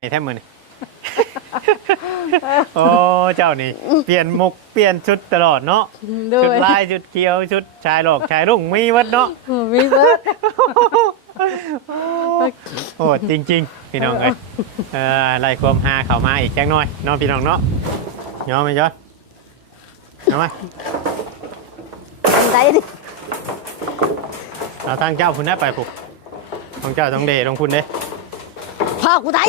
แท้มือนี่ โอ้เจ้านี่ เปลี่ยนมุกเปลี่ยนชุดตลอดเนาะโดชุดยลายชุดเขียวชุดชายหลอกชายรุ่งมีวัดเนาะมีเบิด โอ้จริง ๆ พี่น้องเอ้ยเออไล่ความหาเข้ามาอีกแจ้งหน่อยเน้องพี่น้องเนาะยอมไหมจอดเอาไหม ได้ดิเอาทางเจ้าพุ่นนะไปผูกของเจ้าต้องเดลงพุ่นเด้พ่อกูได้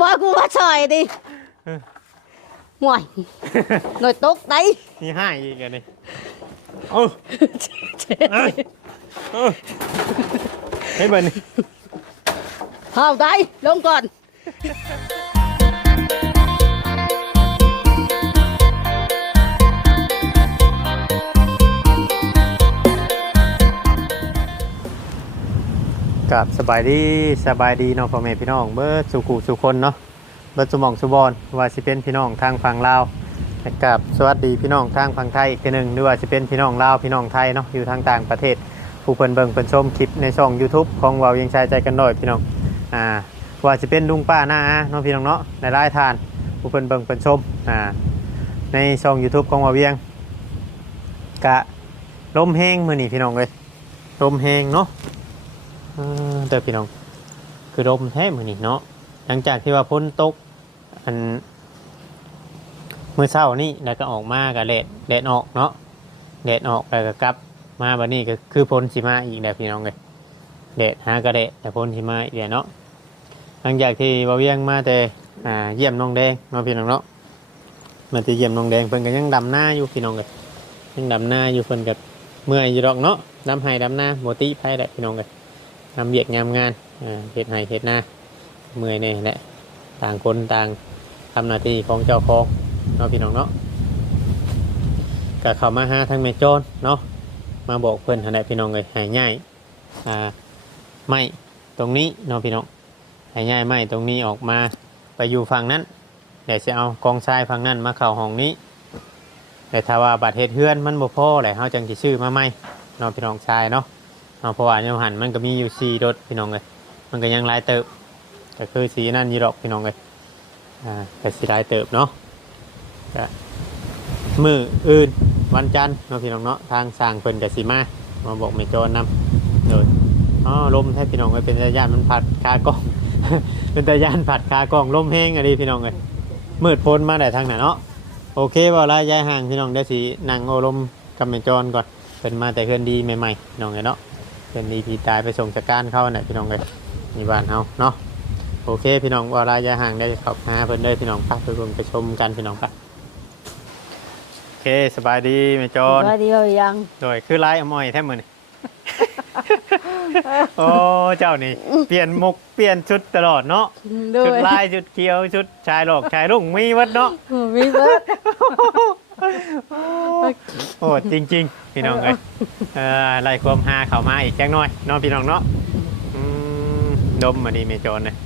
พ่อกูมาช่อยดิห่วยหน่อยตกได้นี่ให้อีกอันนี้โอ้เอ้ยเอ้ยให้เบิ่นพ่อได้ลงก่อน กับสบายดีสบายดีเน้องพ่อแม่พี่น้องเบิร์ดสุขุสุคนเนาะเบิร์ดสมองสุบอนว่าสิเป็นพี่น้องทางฝั่งลาวกับสวัสดีพี่น้องทางฝั่งไทยอีกทีหนึ่งหรือว่าสิเป็นพี่น้องลาวพี่น้องไทยเนาะอยู่ทางต่างประเทศผู้เพิ่นเบิ่งเพิ่นชมคลิปในช่อง YouTube ของวายังชายใจกันหน่อยพี่น้องอ่าว่าสิเป็นลุงป้าหน้าอาเน้องพี่น้องเนาะในรายทานผู้เพิ่นเบิ่งเพิ่นชมอ่าในช่อง YouTube ของวาเวียงกะลมแห้งมื้อนี้พี่น้องเอ้ยลมแห้งเนาะ เออเด้อพี่น้อง คือลมแท้มือนี่เนาะหลังจากที่ว่าพ้นตก อันเมื่อเช้านี่แล้วก็ออกมากับแดดแดดออกเนาะแดดออกแล้วก็กลับ มาบัดนี้ก็คือพ้นสิมาอีกแล้วพี่น้องเลยแดดหากระแดดแต่พ้นสิมาอีกแล้วเนาะหลังจากที่บ่าเวียงมาแต่อ่าเยี่ยมน้องแดงเนาะพี่น้องเนาะมาที่เยี่ยมน้องแดงเพิ่นก็ยังดำหน้าอยู่พี่น้องเลยยังดำหน้าอยู่เพิ่นก็เมื่อยอยู่ดอกเนาะดำไห้ดำหน้าโมติไผแหละพี่น้องเลย ทำเบียกงามงานเฮ็ดให้เฮ็ดหน้าเมื่อยเนี่ยแหละต่างคนต่างทำหน้าที่ของเจ้าของเนาะพี่น้องเนาะก็เข้ามาหาทางแม่โจนเนาะมาบอกเพื่อนหันแหละพี่น้องเลยหายง่ายอ่าไม่ตรงนี้เนาะพี่น้องหายง่ายไม่ตรงนี้ออกมาไปอยู่ฝั่งนั้นเดี๋ยวจะเอากองทรายฝั่งนั้นมาเข้าห้องนี้แต่ถ้าว่าบัตรเฮ็ดเฮือนมันบ่พอแหละเฮาจังสิซื้อมาใหม่เนาะพี่น้องชายเนาะ เอาเพราะว่าเนี่ยหันมันก็มีอยู่สีรถพี่น้องเลยมันก็ยังลายเติบก็คือสีนั่นยีดอกพี่น้องเลยอ่าแต่สีลายเติบเนาะก็มืออื่นวันจันทร์เนาะพี่น้องเนาะทางสร้างเพิ่นกับสีมามาบอกไม่จรนำโดยอ๋อลมให้พี่น้องเลยเป็นตาย่านมันผัดคากล้อง เป็นตาย่านผัดคากล้องลมแห้งอะไรพี่น้องเลยมืดพ้นมาได้ทางไหนเนาะโอเคบ่ละย้ายห่างพี่น้องได้สีนั่งโอลมกับไม่โจรก่อนเป็นมาแต่เพื่อนดีใหม่ๆน้องเนาะ เป็นดีพีตายไปส่งจากการเข้าเนี่ยพี่น้องเลยมีบ้านเฮาเนาะโอเค พี่น้องว่าระยะห่างได้ขับหาเพิ่นเด้อพี่น้องพักไปรวมไปชมกันพี่น้องครับโอเคสบายดีแม่จอนว่าเดียวยังโดยคือไล่อมอยแท้มือนี่โอ้เจ้านี่ เปลี่ยนมุกเปลี่ยนชุดตลอดเนาะโดชุดยลายชุดเขียวชุดชายหลอกชายรุ่งมีวัดเนาะมีเบิด โอ้จริง ๆ พี่น้องเลยเออไล่ความหาเข้ามาอีกแจ้งหน่อยเนาะพี่น้องเนาะอืมดมมาดีเมโจรเลย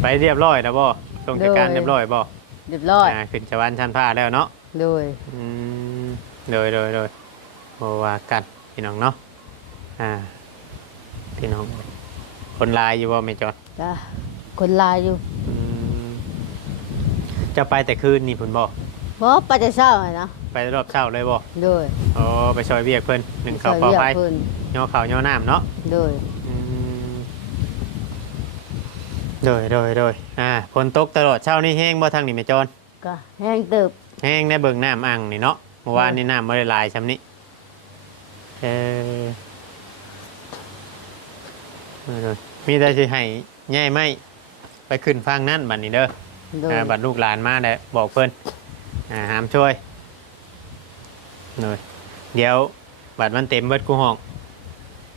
ไปเรียบร้อยแล้วบ่ส่งจากการเรียบร้อยบ่เรียบร้อย อ่าขึ้นชวันชั้นผ้าแล้วเนาะโดย อืมโดยโดยโดยบ่ว่ากันพี่น้องเนาะอ่า พี่น้อง คนลายอยู่บ่เมโจรจ้ะคนลายอยู่อืมจะไปแต่คืนนี่พุ่นบ่ บ่ไปแต่เช้าไงนะไปรอบเช้าเลยบ่โดยโอ้ไปช่วยเวียกเพิ่นหนึ่งข้าวช่ปลาวยไฟเรียกเพิ่นย่อข้าวย่อน้ำเนาะโดยอืมโดยโดยโดยอ่าฝนตกตลอดเช้านี่แห้งบ่ทางนี่แม่จอนก็แห้งเติบแห้งได้เบิ่งน้ำอ่างนี่เนาะเมื่อวานนี่น้ำไม่ได้หลายช้ำนี้เออเออมีแต่สิให้แย่ไม่ไปขึ้นฟังนั่นบัดนี้เด้อโดยอ่าบัดลูกหลานมาได้บอกเพิ่น อ่าหามช่วยหน่อยเดี๋ยวบัดมันเต็มเบิดกูห้อง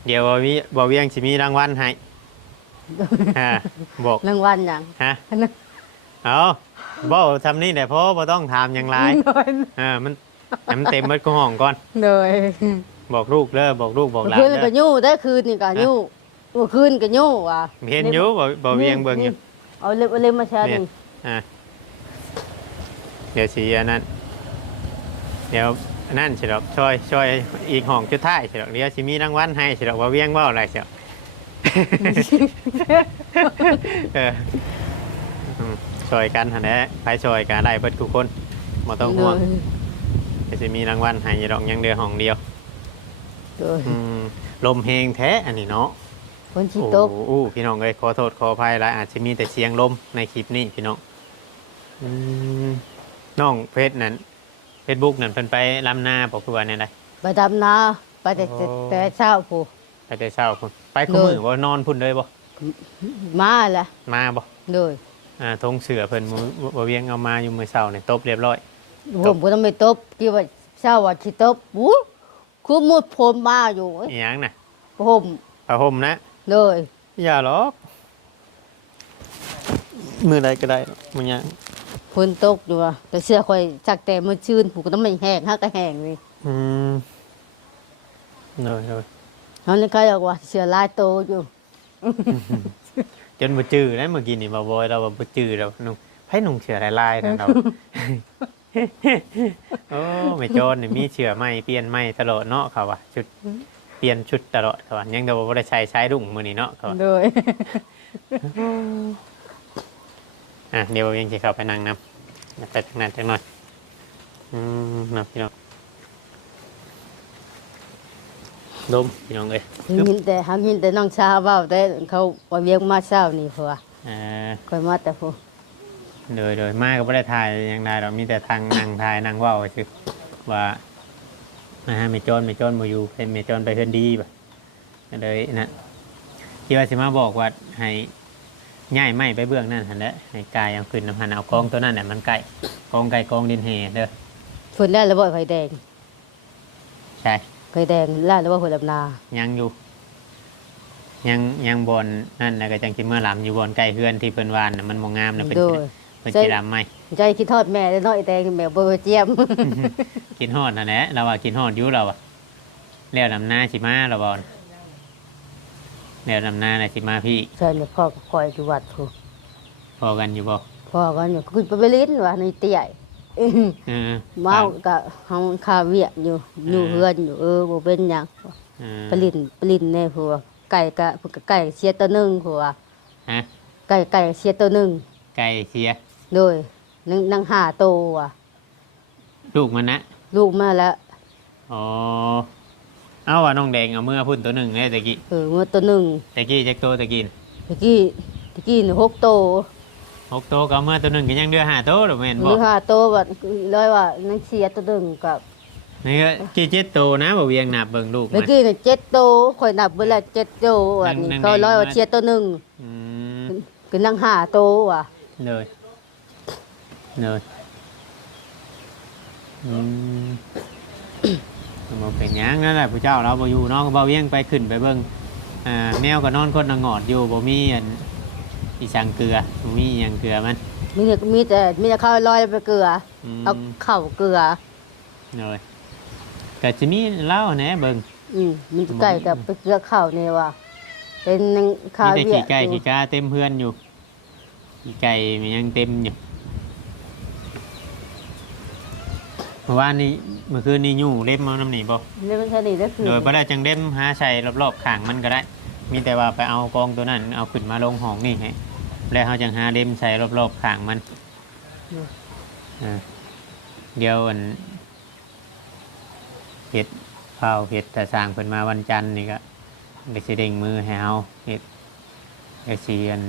เดี๋ยวบ่วิบ่เวียงสิมีรางวัลให้อ่าบอกรางวัลหยังฮะเอาบ่ทำนี่แหละเพราะบ่ต้องถามอย่างไรโดยเออมันให้มันเต็มเบิดกูห้องก่อนโดยบอกลูกเด้อบอกลูกบอกหลานคืนเด้ก็อยู่ได้คืนนี่ก็ยู่เมื่อคืนก็ยู่ว่ะเห็นอยู่บ่บ่เวียงเบิ่งอยู่เอาเล็บเอาเล็บมาแชร์เนี่ยนี่อ่า เดี๋ยวสิอันนั้น เดี๋ยวอันนั้นสิดอกช่วยช่วยอีกห้องจุดท้ายสิดอกเดี๋ยวสิมีรางวัลให้สิดอกว่าเวียงเว้าอะไรสิดอกเอออืมช่วยกันหั่นแหละไปช่วยกันได้เบิดทุกคนบ่ต้องห่วง ก็จะมีรางวัลให้อยดอกยังเดือห้องเดียวโดยอืมลมเพลงแท้อันนี้เนาะคนสิโอ้ตก โหพี่น้องเอ้ยขอโทษขออภัยหลายอาจจะมีแต่เสียงลมในคลิปนี้พี่น้องอืม น้องเพจนั้นเฟซบุ๊กนั่นเพิ่นไปลำนาบอกคือว่าเนี่ยได ไปดำนาไปแต่แต่โอ้ แต่เช้าผู้ ไปแต่เช้าพุ่นไปคู่มือบ่นอนพุ่นเลยบ่มาละมาบ่โดยอ่าธงเสือเพิ่นบ่บ่เวียงเอามาอยู่มื้อเช้านี่ตบเรียบร้อยผมก็ต้องไปตบกี่ว่าเช้าว่าสิตบอู้คือมุดผมมาอยู่อีหยังน่ะผมผ้าห่มนะเลยอย่าหรอกมือใดก็ได้หรอกมันยัง ฝนตกอยู่ว่าแต่เสื้อคอยจักแต่มื้อชื่นผู้ก็ต้องไม่แห้งฮักก็แห้งนี่อืมเลยเลยเฮานี่ก็บอกว่าเสื้อลายโตอยู่จนบ่จื้อนะเมื่อกี้นี่บ่บอยเราบ่บ่จื้อเรานุ่งไผนุ่งเสื้อลายๆนั่นเราโอ้ไม่โจรนี่มีเสื้อใหม่เปลี่ยนใหม่ตลอดเนาะเขาว่าชุดเปลี่ยนชุดตลอดเขาว่ายังแต่ว่าบ่ได้ใช้ใช้รุ่งมื้อนี้เนาะเขาว่าโดย อะเดี๋ยวยังสิเข้าไปนั่งนํอย่าไปทางนั้นจักหน่อยอืมนะพี่น้องลมพี่น้องเอ้ยยินแต่หายินแต่น้องชาเว้าแต่เขาว่าเวียงมาเช้านี่เพราะว่าเอ่อคอยมาแต่ผู้โดยโดยมากก็ไม่ได้ถ่ายอย่างใดเรามีแต่ทางนั่งถ่ายนั่งว่าคือว่านะฮะไม่จรไม่โจรมาอยู่เป็นไม่จรไปเพื่อนดีป่ะก็เลยนะคิดว่าสิมาบอกว่าให้ ง่ายไม่ไปเบื้องนั่นหันแหละให้กายเอาขึ้นน้ำหันเอากองตัวนั้นแหละมันไก่กองไก่กองดินเฮเด้อฝนแล้วแล้วบ่ไฟแดงใช่ไฟแดงแล้วแล้วบ่ฝนลำนายังอยู่ ยังยังบนนั่นแล้วก็จังคิดเมื่อหลำอยู่บนไก่เฮือนที่เพิ่นวานน่ะมันมองงามนะเป็นโดยเป็นจีรำไหมใจคิดทอดแม่ได้น้อยแดงแม่บ่เจียมกินฮอดนั่นแหละเราว่ากินฮอดอยู่เราอะแล้วนำหน้าสิมาเราบอล แล้วนำหน้าน่ะสิมาพี่ใช่เนี่ยพ่อก็คอยอยู่วัดผู้พอกันอยู่บ่พ่อก็อยู่ขึ้นไปไปลิ้นว่าในเตี้ยอื้อเออเมาก็เฮาคาเวียกอยู่อยู่เฮือนอยู่เออบ่เป็นหยังเออไปลิ้นไปลิ้นแน่ผู้ว่าไก่ก็ผู้ก็ไก่เสียตัวหนึงผู้ว่าฮะไก่ไก่เสียตัวหนึงไก่เสีย โดยนังนังหาโตว่ะลูกมันนะลูกมาแล้วอ๋อ เอาว่าน้องแดงเอาเมื่อพุ่นตัวหนึ่งเนี่ยตะกี้เออเมื่อตัวหนึงตะกี้จักโตตะกี้น่ะตะกี้ตะกี้นี่หกโตหกโตก็เอาเมื่อตัวหนึ่งก็ยังเดือห้าโตหรือแม่นหบ่รือหาโตบัดเลยว่านังเสียตัวหนึงกับนี่ก็กี่เจ็ดโตนะบ่เวียงนับเบิ่งลูกเมื่มัอนกี้เนี่ยเจ็ดโตคอยนับเวลาเจ็ดโตอันนี้นั่งๆเขาร้อยว่ามาเชียร์ตัวหนึ่งอืมคือนั่งห้าโตว่ะเลยเลยอืม บ่เป็นหยังนั่นแหละผู้เจ้าเราบ่อยู่เน้องบ่เวียงไปขึ้นไปเบิ่งอ่าแมวก็นอนคนละงอดอยู่บ่มีอันอีสังเกลือบ่มีหยังเกลือมันมีแต่มีแต่มีแต่ข้าวลอยไปเกลืออืมเอาเข่าเกลือ เลยก็จะมีเหล้าแหน่เบิ่ง อืมมีไก่กับไปเกลือข้าวเนี่ยว่ะเป็นนังข้าวมีแต่เวียขี้กไก่อยู่ขี้กาเต็มเพื่อนอยู่ขี้ไก่มันยังเต็มอยู่ เมื่อวานนี้เมื่อคืนนี้ยู่เล็บมาน้ำหนีบ่นี่มันแค่นี้ก็คือโดยบ่ได้จังเล่มหาใส่รอบๆข้างมันก็ได้ มีแต่ว่าไปเอากองตัวนั้น เอาขึ้นมาลงห้องนี่ให้แล้วเขาจังหาเล่มใส่รอบๆข้างมันเออเดี๋ยวอันเห็ดเผาเห็ดแต่สร้างเพิ่นมาวันจันทร์นี่ก็เด็กสิเด้งมือให้เฮาเห็ดเด็กสิอัน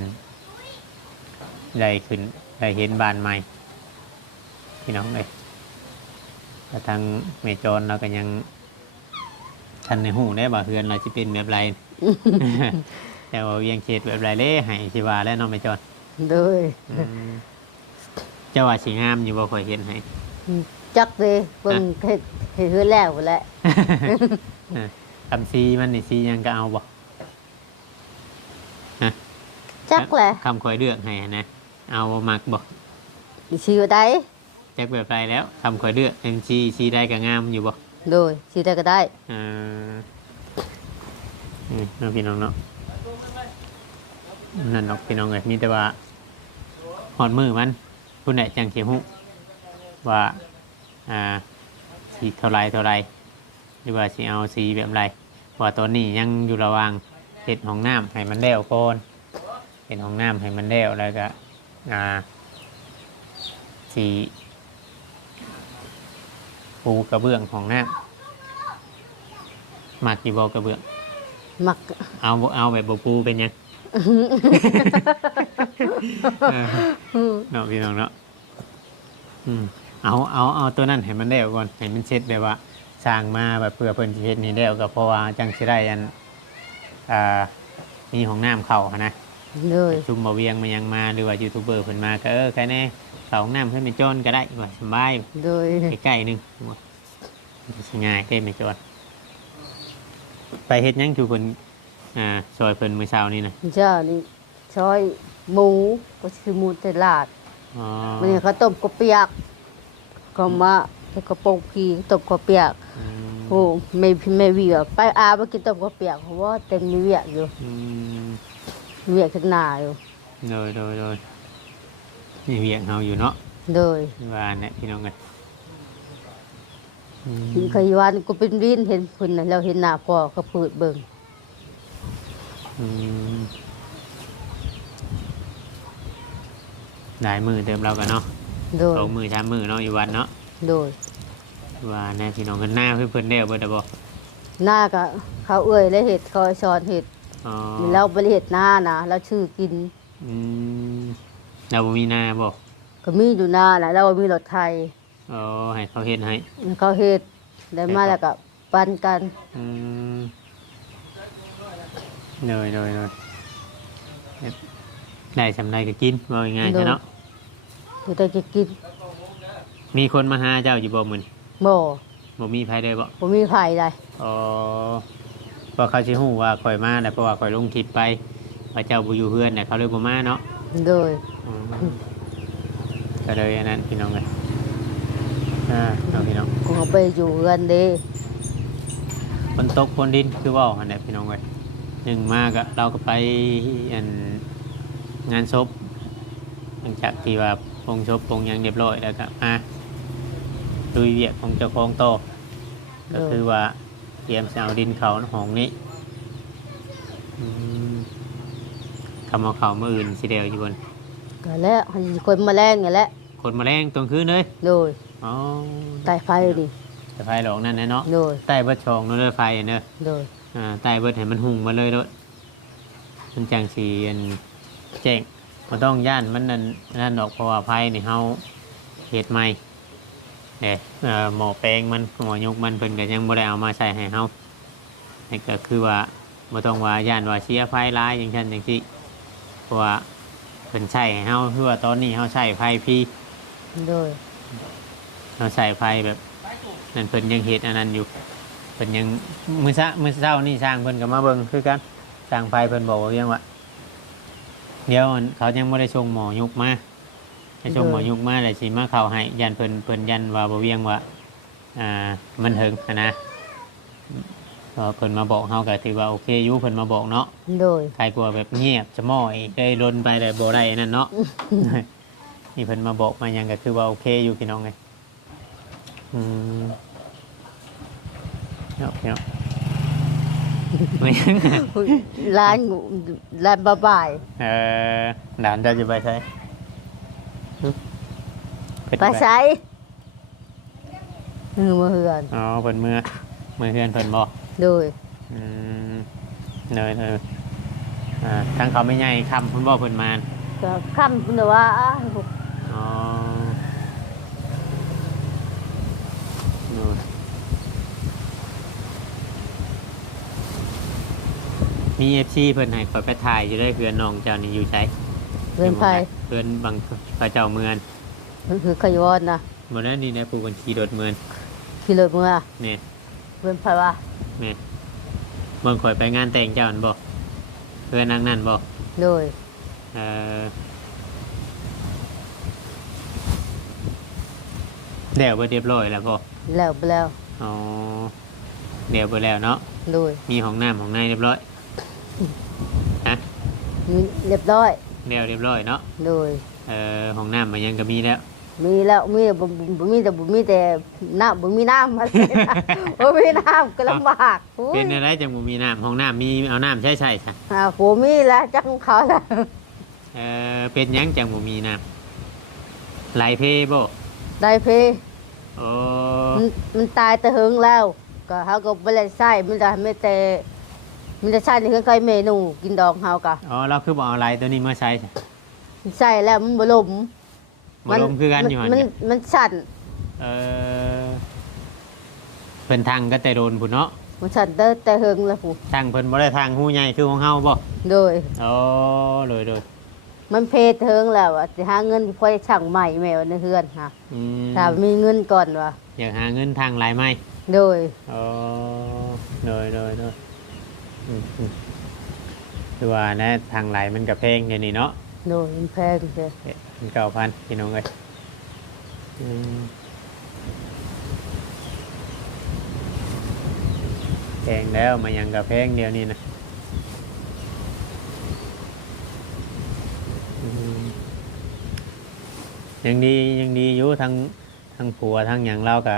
ได้ขึ้นได้เห็นบ้านใหม่พี่น้องเลย แต่ทางเมจรเราก็ยังทันในหูได้บ่าเฮือนเราจะเป็นแบบไร แต่ว่าเวียงเขตแบบไรเล่ให้สิว่าแล้วเน้องไม่จอดโดยอืมเจ้าว่าสีงามอยู่บ่ค่อยเห็นให้ จักเลยเพิ่งเฮ็ดเฮ็ดเฮือนแล้วแหละคำซีมันนี่ซีหยังก็เอาบ่จักแหละคำคอยเลือกให้นะ เอาบ่มักบ่ชื่อใด จักแบบไรแล้วคำคอยเลือกเป็นซีซีได้ก็งามอยู่บ่โดยชื่อใดก็ได้เอ่าอืมน้องพี่น้องเนาะนั่นเนาะพี่น้องเลยมีแต่ว่าหอดมือมันผู้ไหนจังเขียวหุว่าอ่าสีเท่าไรเท่าไรหรือว่าสีเอาสีแบบไรว่าตอนนี้ยังอยู่ระหว่างเฮ็ดห้องน้ำให้มันแล้วก่อนเฮ็ดห้องน้ำให้มันแล้วแล้วก็อ่าสี ปูกระเบื้องห้องน้ำมากี่บอกระเบื้อง มักเอาบ่เอาแบบบ่ปูเป็นหยัง เอออืมเนาะพี่น้องเนาะอืมเอาเอาเอาตัวนั้นให้มันแล้วก่อนให้มันเช็ดแบบว่าสร้างมาแบบเพื่อเพิ่นสิเฮ็ดนี่แล้วก็เพราะว่าจังสิได้อันอ่ามีห้องน้ำเข้าหั้นนะ เลย ชุมบ่เวียงมายังมาหรือว่ายูทูบเบอร์เพิ่นมาก็เออใครแน่ เข้าห้องน้ำเพิ่นไปจอนก็ได้ว่าสบายเลยใกล้ๆหนึงว่าสิง่ายได้ไม่จอนไปเฮ็ดหยังคือเพิ่นอ่าซอยเพิ่นมื้อเช้านี่นะเจ้านี่ซอยหมูก็คือหมูตลาดอ๋อมันนี่เขาต้มกบเปียกก็มาแล้วก็ปงพีต้มกบเปียกอืมโอ้ไม่ไม่เวียกไปอาไปกินต้มกบเปียกเพราะว่าเต็มมีเวียกอยู่อืมมีเวียกทั้งหนาอยู่ โดยโดยโดย นี่เวียงเฮาอยู่เนาะเลยว่าเนี่ยพี่น้องกันอืมเคยวันกูเป็นวินเห็นคุณน่ะเราเห็นหน้าพ่อก็พูดเบิ่งอืมหลายมือเติมเรากันเนาะโดยสองมือสามมือเนาะอยู่วันเนาะโดยว่าแน่พี่น้องกันหน้าเพื่อนเพิ่นเด้อเบิดอะบ่หน้าก็เขาเอ่ยและเห็ดเขาสอนเห็ดอ๋อเราบริเห็ดหน้านะเราชื่อกินอืม เราบ่มีหน้าบ่ก็มีอยู่หน้านะเรามีรถไทยอ๋อให้เขาเฮ็ดให้เขาเห็ดได้มาแล้วก็ปันกันอืมเนยเนยเนยได้สำไรก็กินบ่ง่ายๆโดยเนาะอยู่แต่จะกินมีคนมาหาเจ้าอยู่บ่มื้อนี้บ่บ่มีไผเลยบ่บ่มีไผใดอ๋อเพราะเขาสิฮู้ว่าข่อยมาแต่เพราะว่าข่อยลงคลิปไปว่าเจ้าบ่อยู่เฮือนเนี่ยเขาเลยบ่มาเนาะ โดย อืมก็เลยอันนั้นพี่น้องเลยอ่าเอาพี่น้องก็เอาไปอยู่เรือนเด้ฝนตกฝนดินคือเว่าอันนี้พี่น้องเลยหนึ่งมากอะเราก็ไปอันงานศพหลังจากที่ว่าปงศพปงหยังเรียบร้อยแล้วก็มาลุยเวียกของเจ้าของโตอก็คือว่าเตรียมจะเอาดินเขาห้องนี้อืม คำเอาเขาเมื่ออื่นสิเดียวอยู่บนก็แล้วให้คนมาแรงนี่แหละคนมาแรงตรงคืนเลยโดยอ๋อใต้ไฟนี่แต่ไฟหลอกนั่นนะเนาะโดยใต้เบิดชองเนาะเด้อไฟเนอะโดยอ่าใต้เบิดให้มันหุ่งมาเลยด้วยมันจังสีอันแจ้งมันต้องย่านมันนั่นนั่นดอกเพราะว่าไฟนี่เฮาเฮ็ดใหม่เนี่ยเอ่อหมอแปลงมันหมอยกมันเพิ่นก็ยังบ่ได้เอามาใช้ให้เฮานี่ก็คือว่าบ่ต้องว่าย่านว่าเสียไฟหลายอย่างเช่นจังซี่ เพราะว่าเพิ่นใช้ให้เฮาคือว่าตอนนี้เฮาใช้ไฟพี่โดยเราใส่ไฟแบบนั่นเพิ่นยังเฮ็ดอันนั้นอยู่เพิ่นยังมื้อเช้ามื้อเช้านี่สร้างเพิ่นก็มาเบิ่งคือกันสร้างไฟเพิ่นบอกว่าเพียงว่าเดี๋ยวอันเขายังบ่ได้ส่งหมอยุกมาให้ส่งหมอยุกมาแล้วสิมาเข้าให้ยันเพิ่นเพิ่นยันว่าบ่เวียงว่าอ่ามันถึงหั้นนะ พอเพิ่นมาบอกเฮาก็ถือว่าโอเคอยู่เพิ่นมาบอกเนาะโดย ใครกลัวแบบเงียบจะม้อยได้ลนไปได้บ่ได้นั่นเนาะ นี่เพิ่นมาบอกมาหยังก็คือว่าโอเคอยู่พี่น้องไงอืมเนาะพี่น้องไม่ยัง ร้านร้านบาบายเออด่านเจะอยู่ไปใช่หึเพิ่นไปไปใช้มือมาเฮือน อ๋อเพิ่นเมื่อเมื่อเฮือนเพิ่นบอก โดยอืมเนยเนยอ่าทางเขาไม่ใหญ่คำเพิ่นบอกเพิ่นมาก็ค่ำเพิ่นว่าอ้าอ๋อนู่นมีเอฟซีเพิ่นให้ขอยไปถ่ายอยู่ได้เพื่อนน้องเจ้านี่อยู่ใช้เรือนไฟเพื่อนบางพระเจ้าเมืองมันคือขยอนนะบนนั้นนี่นะปูกันขี่รถเมืองขี่รถเมื่อเนี่ยเรือนไฟว่า เนี่ยเมืองข่อยไปงานแต่งเจ้าอันบอกเพื่อนนั่งนั่นบอกโดยเออเดี๋ยวไปเรียบร้อยแล้วพอแล้วไปแล้วอ๋อเดี๋ยวไปแล้วเนาะโดยมีห้องน้ำของนายเรียบร้อยฮะมีเรียบร้อยเดี๋ยวเรียบร้อยเนาะโดยเออห้องน้ำมันยังก็มีแล้ว มีแล้วมีแต่บ่บ่มีแต่บ่มีแต่น้ำบ่มีน้ำมาบ่มีน้ำก็ลำบากโอ้ยเป็นอะไรจังบ่มีน้ำห้องน้ำมีเอาน้ำใช้ใช้ค่ะอ่าผมมีแล้วจักของเขาแล้วเออเป็นหยังจังบ่มีน้ำไหลเพบ่ได้เพโอ้มันมันตายแต่หึงแล้ว ก็เขาก็บ่ได้ใช้มันจะไม่แต่มันจะใช้ในเครื่องไก่เมนูกินดองเฮาก็อ๋อเราคือบ่เอาไหลตัวนี้มาใช้จ้ะใช้แล้วมันบ่ลม บ่ลมคือกันอยู่หั่นมันเนี่ยมันสั่นเออเพิ่นทางก็แต่โดนพุ่นเนาะมันสั่นแต่แต่หึงแล้วผู้ทางเพิ่นบ่ได้ทางหูใหญ่คือของเฮาบ่โดย อ๋อเลยเลยมันเพเทิงแล้วอะสิหาเงินพอได้ช่างใหม่แม่ว่าในเฮือนค่ะอืมถ้ามีเงินก่อนว่ะอยากหาเงินทางไหลไหม โดย อ๋อเลยเลยเลยอืมอืมคือว่านะทางไหลมันกับเพลงอย่างนี้เนาะ โดยมันแพงเด้มันเก้าพันพี่น้องเอ้ยอืมแพงแล้วมายังกับเพลงเดียวนี่นะอืมยังดียังดีอยู่ทั้งทั้งผัวทั้งอย่างเรากะ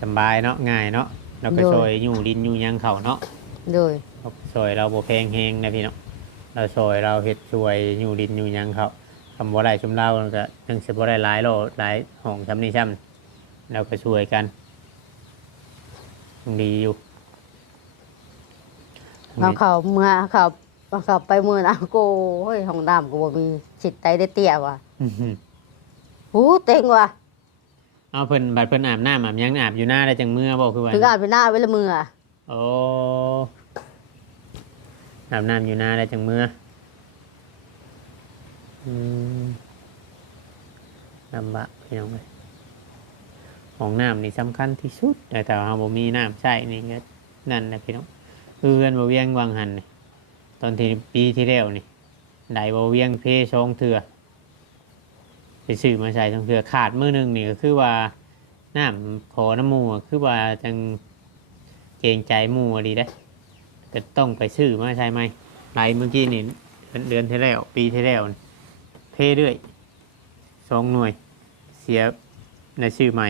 สำบายเนาะง่ายเนาะเราก็ช่วยอยู่ดินอยู่หยังเขาเนาะโดยเราก็ช่วยเราบ่แพงแฮงนะพี่เนาะ เราช่วยเราเฮ็ดช่วยอยู่ดินอยู่หยังเขาทำบ่ได้ชุมเราก็ยังสิบ่ได้หลายโลหลายห้องชำนี้ชำเราก็ช่วยกันยังดีอยู่เอาเขาเมื่อเขาเอาเขาไปมื้อนะโกเฮ้ยห้องน้ำก็บ่มีสิทธิ์ไตได้เตี้ยว่ะอื้อหือหูเต็งว่ะเอาเพิ่นบัดเพิ่นอาบน้ำอาบหยังอาบอยู่หน้าได้จังเมื่อบ่คือว่าถึงอาจไปหน้าไว้ละมืออะโอ้ อาบน้ำอยู่นาได้จังเมื่อลำบากพี่น้องเลยห้องน้ำนี่สำคัญที่สุด แต่ถ้าเราบ่มีน้ำใช้นี่ก็นั่นนะพี่น้องเอือนบ่เวียงวางหันนี่ตอนที่ปีที่แล้วนี่ได้บ่เวียงเพชองเถื่อไปซื้อมาใช้ชองเถื่อขาดมือหนึ่งนี่ก็คือว่าน้ำขอน้ำมูอะคือว่าจังเกรงใจมู่อะดีได้ ก็ต้องไปซื้อมาใช่ไหมไหลเมื่อกี้นี่เดือนที่แล้ว ปีที่แล้วเทเรื่อยสองหน่วยเสียในชื่อใหม่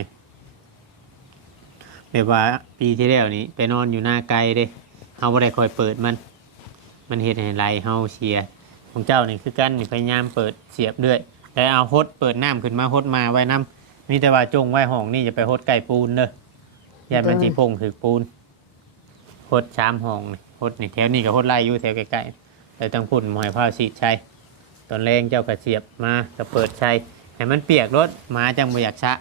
แบบว่าปีที่แล้วนี่ไปนอนอยู่หน้าไกลเด้เฮาบ่ได้คอยเปิดมัน มันเห็นให้ไหลเฮาเสียของเจ้านี่คือกันนี่พยายามเปิดเสียบเรื่อยแต่เอาฮดเปิดน้ำขึ้นมาฮดมาไว้น้ำมีแต่ว่าจงไว้ห้องนี่จะไปฮดไก่ปูนเด้ออย่ามันสิพงถือปูนฮดชามห้องนี่ ฮดนี่แถวนี้ก็ฮดไล่อยู่แถวใกล้ๆแต่ต้องพุ่นหมอยผ้าสีใช้ตอนแรงเจ้าก็เสียบมาก็เปิดใช้ให้มันเปียกรถหมาจังบ่อยากชะ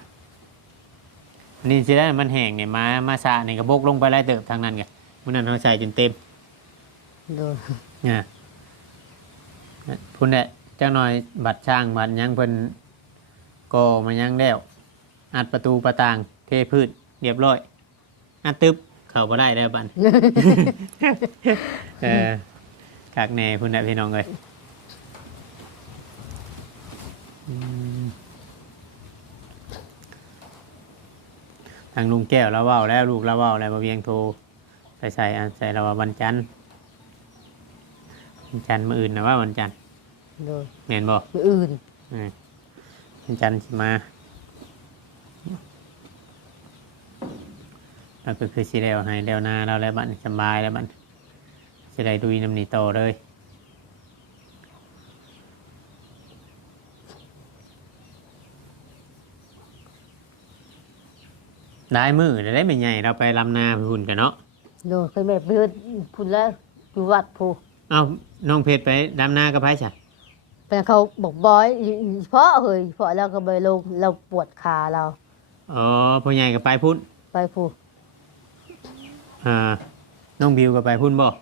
อันนี่สิได้มันแห้งเนี่ยมามาสะนี่ก็บกลงไปไล่เติบทางนั้นไงมันนั้นเขาใส่จนเต็มโดยเนี่ยพุ่นแหละเจ้าหน่อยบัตรช่างบัตรหยังเพิ่นก็มายังแล้วอัดประตูประต่างเทพืชเรียบร้อยอัดตึบ เข้าบ่ได้แล้วบันเออขากแหน่พุ่นแหละพี่น้องเลยอืมทางลุงแก้วเราเว้าแล้วลูกเราเว้าแล้วมาเวียงโทรไปใส่อันใส่เราว่าวันจันทร์วันจันทร์มืออื่นนะว่าวันจันทร์โดยเมนบอกมืออื่นวันจันทร์สิมา แล้วก็คือสิเดวให้เดวหนาเราแล้วบัดนี้สำบายแล้วบัดสิได้ดุยน้ำหนีโตอเลยได้มือได้ได้เป็นใหญ่เราไปลำนาไปหุ่นกันเนาะโดยเคยแม่ไปเฮ็ดพุ่นแล้วอยู่วัดผู้เอาน้องเพชรไปดำนากับไพ่จ้ะเป็นเขาบอกบอยอีอีเพราะเฮ้ยเพราะแล้วก็ไปลงเราปวดขาเราอ๋อพ่อใหญ่กับไปพุ่นไปผู้ อ่าน้องบิวกับไปพุ่นบอก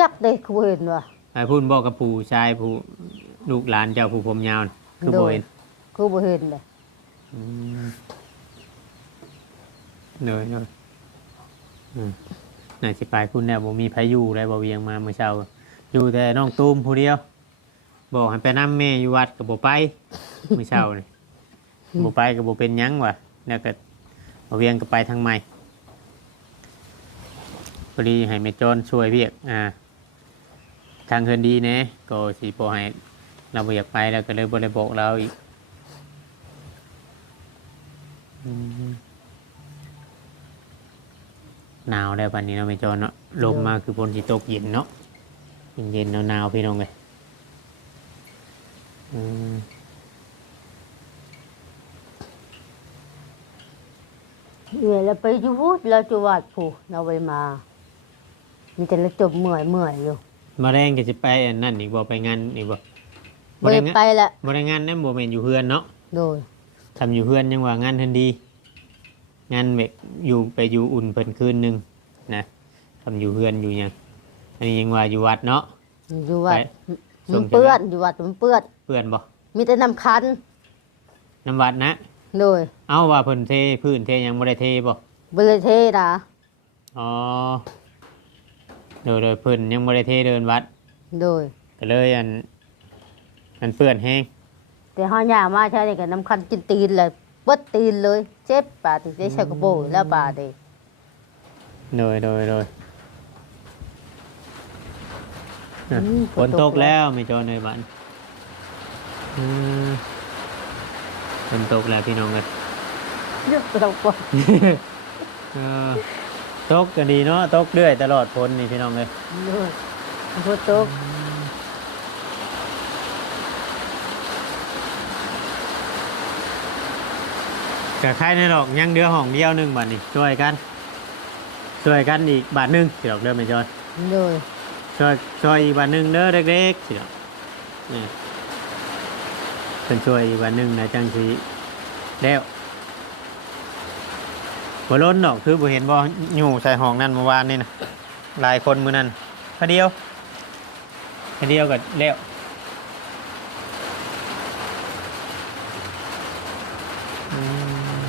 จักได้คุเห็นว่ะไปพุ่นบอกกับผู้ชายผู้ลูกหลานเจ้าผู้ผมยาวน่ะคือโดโบยเห็นคือบ่เห็นเลยอืมเนยเนยอืมน่าสิไปพุ่นแล้วบ่มีพายุเลยบ่เวียงมาเมื่อเช้า อยู่แต่น้องตูมผู้เดียว บอกให้ไปนำแม่อยู่วัดก็บ่ไปเมื่อเช้านี่บ่ไปก็บ่เป็นหยังว่ะแล้วก็บ่เวียงก็ไปทางใหม่ พอดีให้แม่โจรช่วยเวียกอ่าทางเฮือนดีแน่ก็สิบ่ให้เราบ่อยากไปแล้วก็เลยบ่ได้บอกเราอีกหนาวได้วันนี้เนาะไม่จอนเนาะลมมาคือพลสิตกเย็นเนาะเย็นๆหนาวๆพี่น้องเลยอืมเหนื่อยแล้วไปอยู่วุดแล้วจะวัดผู้เราไปมา มีแต่ละจบเมื่อยเมื่อยอยู่มาแรงก็จะไปอันนั่นอีกบ่ไปงานอีกบ่บ่ได้งานไปละบ่ได้งานนั่นบ่แม่นอยู่เฮือนเนาะโดยทำอยู่เฮือนยังว่างานเทินดี งานแบบอยู่ไปอยู่อุ่นเพิ่นคืนหนึงนะทำอยู่เฮือนอยู่หยังอันนี้ยังว่าอยู่วัดเนาะ อยู่วัดไปส่มังนจังเปื้อนอยู่วัดมันเปื้อนเพื่อนบ่มีแต่น้ำคันน้ำวัดนะ โดยเอาว่าเพิ่นเทพื้นเทหยังบ่ได้เทบ่บริเทนะอ๋อ โดยโดยเพิ่นยังบ่ได้เทเดินวัด โดย ก็เลยอันมันเปื้อนแฮงแต่ห้าหยามาใช่ไหมกับน้ำคันกินตีนเลยเบิดตีนเลย เจ็บปาติได้ใช้กระโบยแล้วปาเดโดยโดยโดยอืมฝนตกแล้วไม่จอในบ้านอืมฝนตกแล้วพี่น้องกัน เยอะตกกว่า เออ ตกก็ดีเนาะตกเรื่อยตลอดฝนนี่พี่น้องเลยโดยฝนตกกับใครในหรอกยังเดือห้องเดียวหนึ่งบาทนี่ช่วยกัน ช่วยกันอีกบาทหนึ่งสิดอกเด้อไม่จอยโดยช่วยช่วยอีกบาทหนึ่งเด้อเล็กๆสิดอกนี่เป็นช่วยอีกบาทหนึ่งนะจังสีแล้ว บ่ล้นดอกคือบ่เห็นบ่อยู่ใส่ห้องนั่นเมื่อวานนี่นะหลายคนมื้อนั้นพอเดียวพอเดียวก็แล้วอืม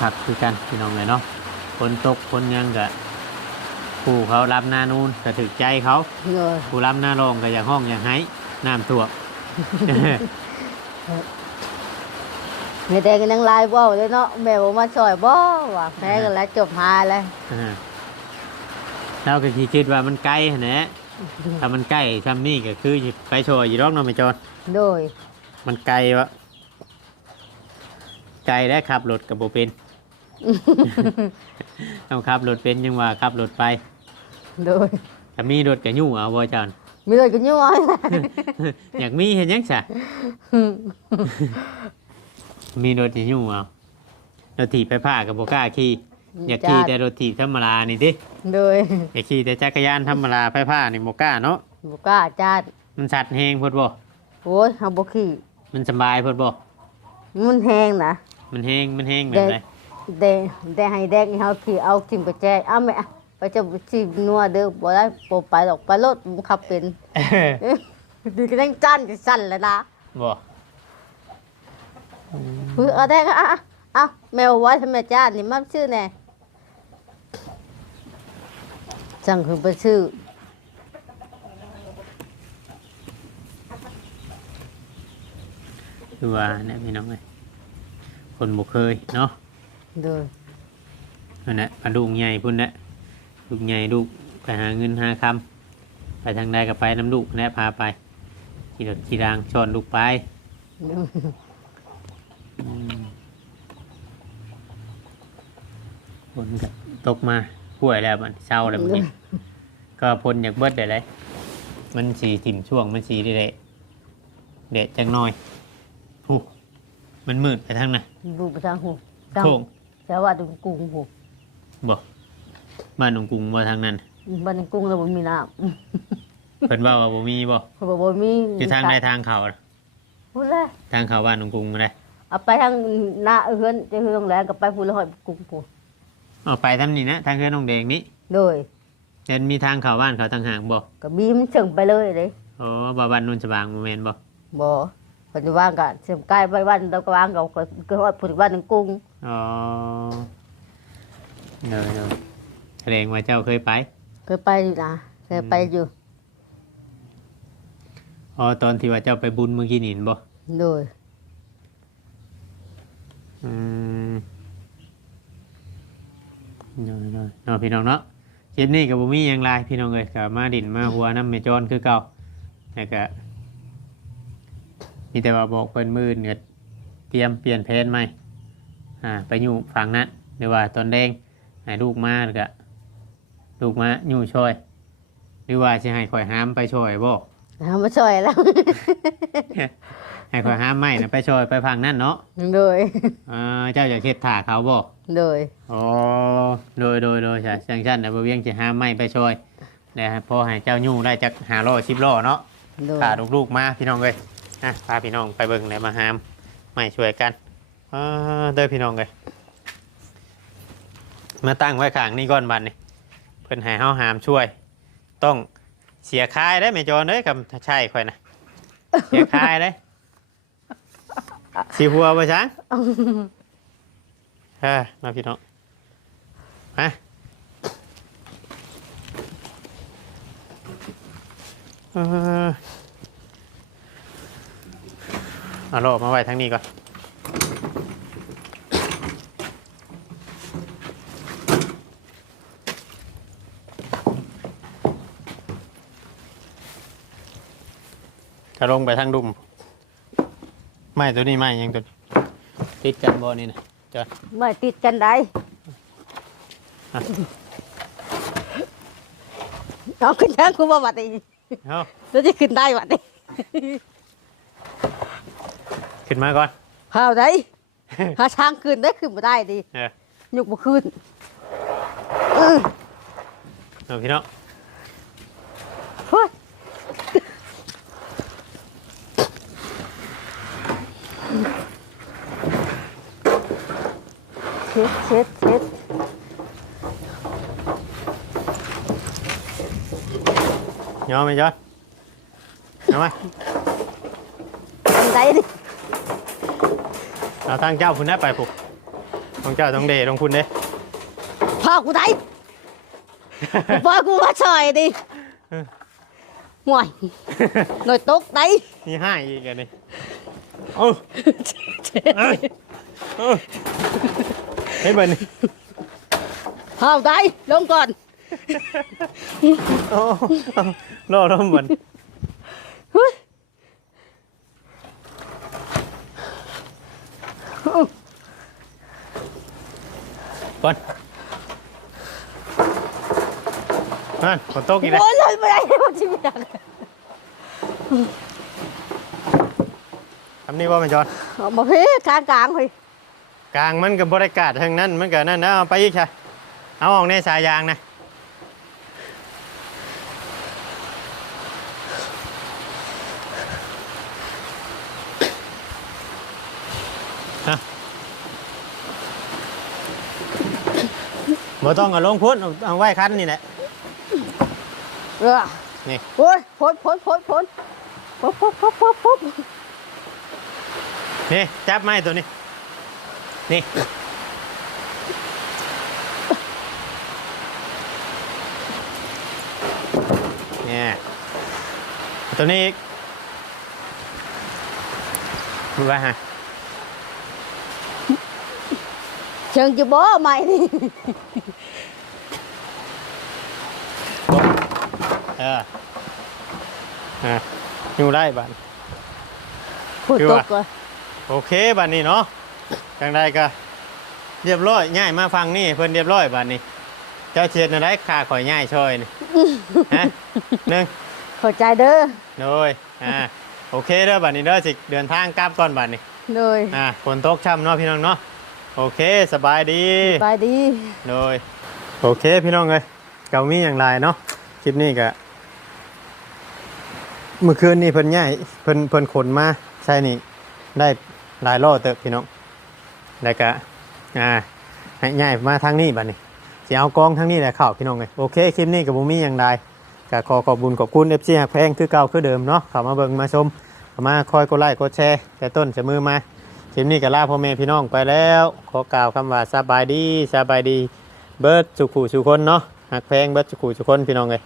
ผักคือกันพี่น้องเลยเนาะคนตกคนหยังกะผู้เขารับหน้านูนก็ถึกใจเขาโดยผู้รับหน้ารองก็อย่างห้องอย่างไห้น้ำท่วม แม่แต่ก็นั่งไลน์บ่เลยเนาะแม่บอกมาช่วยบ่ว่ะแม่ก็แล้วจบหาเลยเราก็คิดคิดว่ามันไกลหั่นแหละถ้ามันใกล้ทำนี่ก็คือสิไปโชว์อยู่รอกเนาะไม่จอนโดยมันไกลวะไกลได้ขับรถกับโบเป็นต้องขับรถเป็นยังว่าขับรถไปโดย ถ้ามีรถก็ยุ่งเอาบ่จอน มีเลยก็ย้อย อยากมีเห็นยังซะมีรถที่ยุ่งเอารถถีบไปผ้ากับโบกล้าขี่อยากขี่แต่รถถีบธรรมดานี่ดิโดยอยากขี่แต่จักรยานธรรมดาไปผ้านี่โบกล้าเนาะบ่กล้าจาดมันสัดแหงพดบ่โอ้ยเฮาบ่ขี่มันสบายพดบ่มันแหงนะมันแหงมันแหงแบบไหนแต่แต่ให้แดกให้เฮาขี่เอาทิ่มไปแจกเอาแม่อะ ไปจะสินัวเด้อบ่ได้บ่ไปหรอกไปรถมันขับเป็นดีก็ยังจันก็สั่นแล้วนะบ่เฮ้ยเอาได้ก็อะอะเอาแมวไว้ทำไมจ้านี่มันชื่อแน่จังคือไปชื่อคือว่าเนี่ยพี่น้องเอ้ยคนบ่เคยเนาะโดยนั่นแหละปลาดุกใหญ่พุ่นแหละ ลูกใหญ่ลูกไปหาเงินหาคำไปทางใดก็ไปน้ำลูกแนะพาไปขี่รถขี่รางชอนลูกไปอืมฝนก็ตกมาป่วยแล้วมันเศร้าแล้วมันนี้ก็พ้นจากเบิดได้เลยมันสีถิ่มช่วงมันสีได้เลยเด็ดจังน้อยหูมันมืดไปทางไหนดูไปทางหูโค้งแต่ว่าดูกรุงหูบอก บ้านหนองกรุงว่าทางนั้นบ้านกรุงเราบ่มีน้เพิ่นว่าว่าบ่มีบ่ำเขาบอกบ่มีอยู่ทางใดทางเขาอะพูดเลยทางเขาบ้านหนองกรุงมาได้เอาไปทางหน้าเฮือนจะเฮือนโรงแรมกับไปพูดแล้วหอยกรุงพูออกไปทางนี้นะ ทางเฮือนน้องแดงนี้โดยเห็นมีทางเขาบ้านเขาทางห่างบ่ก็บีมนเชิงไปเลยเลยอ๋อบ่บ้านนุ่นสว่างบ่แม่นบ่บ่ปัจจุบันก็เชื่อมใกล้ไปบ้านเราก็วางกับก็ฮอดพูดบ้านกรุงอ๋อเนยเนยแส ดงว่าเจ้าเคยไป เคยไปอยู่นะเคยไปอยู่อ๋อตอนที่ว่าเจ้าไปบุญเมื่อกี้นี่เห็นบ่โดยอืมเนยเนยเนาะพี่น้องเนาะคลิปนี้ก็บ่มีหยังหลายพี่น้องเอ้ยก็มาดินมาหัวน้ำแม่จอนคือเก่าแล้วก็มีแต่ว่าบอกเพิ่นมือเงิดเตรียมเปลี่ยนแผนใหม่อ่าไปอยู่ฝั่งนั้นหรือว่าตอนแดงให้ลูกมาแล้วก็ ลูกมาอยู่ช่วย หรือว่าสิให้ข่อยห้ามไปช่วยบ่ เอามาช่วยแล้ว ให้ข่อยห้ามไม่นะไปช่วยไปฝั่งนั้นเนาะโดยอ่าเจ้าอยากเฮ็ดถ่าเขาบ่โดย อ๋อโดยโดยโดยใช่จังซั่นน่ะบ่เวียงสิห้ามไม่ไปช่วยแต่พอให้เจ้าอยู่ได้จัก5ล้อ10ล้อเนาะโดย พาลูกๆมาพี่น้องเลยนะพาพี่น้องไปเบิ่งเลยมาหามไม่ช่วยกันเออเด้อพี่น้องเลยมาตั้งไว้ข้างนี่ก่อนบัดนี่เพิ่นให้เฮาหามช่วย ต้องเสียค่ายได้ไหมจอนเด้ยกับใช่ค่อยนะเสียค่ายได้สีหัวบ่ช้างเออมาพี่น้องมาเอาโลมาไว้ทั้งนี้ก่อน จะลงไปทางดุมไม่ตัวนี้ไม่ยังตัวนี้ติดกันบอนี่นะไม่ติดกันได้อะเอาขึ้นทางกูบ่วัดอีเอาตัวที่ขึ้นได้วัดอีขึ้นมาก่อนหาได้หาช้างขึ้นได้ขึ้นบ่ได้ดิเออยุกบ่ขึ้นเออเอาพี่น้อง เฮ้ยเช็ดเช็ดเช็ด ยอมไหมจอนเอาไหมอันใดดิเอาทางเจ้าคุณได้ไปผูกของเจ้าต้อง เดลงคุณเด้พ่อกูได้พ่อกูมาช่วยดิห่วยหน่อยตกได้นี่ให้อีกอันนี้เอาเอาเอาเฮ้ยเบอร์นี่เอาได้ลงก่อนโอ้รอรอเหมือนเฮ้ยก่อนนั่นฝนตกอีกแล้วโอ้ยเลยไม่ได้มันจะไม่ได้ทำนี่ว่าไม่จอนเอามาเพ่กลางกลางเลยกลางมันกับบริการทางนั้นมันกับนั่นนะเอาไปอีกใช่เอาออกในสายยางนะฮะ บ่ต้องเอาลงพุ้นเอาเอาไว้คันนี่แหละ เออนี่ โอ้ยพ้นพ้นพ้นพ้นปุ๊บปุ๊บปุ๊บปุ๊บปุ๊บนี่จับไม้ตัวนี้ นี่ เนี่ย ตัวนี้อีกดูไว้ฮะ เชิงจะบ่ใหม่นี่เอออะอยู่ได้บ้าน พูดคือตว่ากเลยโอเคบ้านนี้เนาะจังได้ก็ เรียบร้อยง่ายมาฟังนี่เพิ่นเรียบร้อยบ้านนี้ เจ้าเชียนอะไรขาข่อยง่ายช่อยนี่ ฮะหนึ่ง เข้าใจเด้อโดยอ่า โอเคเด้อบัดนี้เด้อสิเดินทางกลับก่อนบัดนี้ เลยอ่าฝนตกช่ำเนาะพี่น้องเนาะ โอเคสบายดีไปดีโดยโอเคพี่น้องเลยเกามีอย่างไรเนาะคลิปนี้ก็เมื่อคืนนี่เพิ่นย้ายเพิ่นเพิ่นขนมาใช่นี่ได้หลายโลเติบพี่น้องแล้วก็อ่าให้ย้ายมาทางนี้บัดนี้สิเอากองทางนี้แหละเข้าพี่น้องเลยโอเคคลิปนี้ก็บ่มีอย่างไรก็ขอขอบคุญขอบคุณ FC หักแพงคือเก่าคือเดิมเนาะเข้ามาเบิ่งมาชมเข้ามาคอยกดไลค์กดแชร์แต่ต้นจะมือมาค ลิปนี้ก็ลาพ่อแม่พี่น้องไปแล้ว ขอกล่าวคำว่าสบายดีสบายดีเบิร์ดสุขุสุคนเนาะหักแพงเบิร์ดสุขุสุคนพี่น้องเลย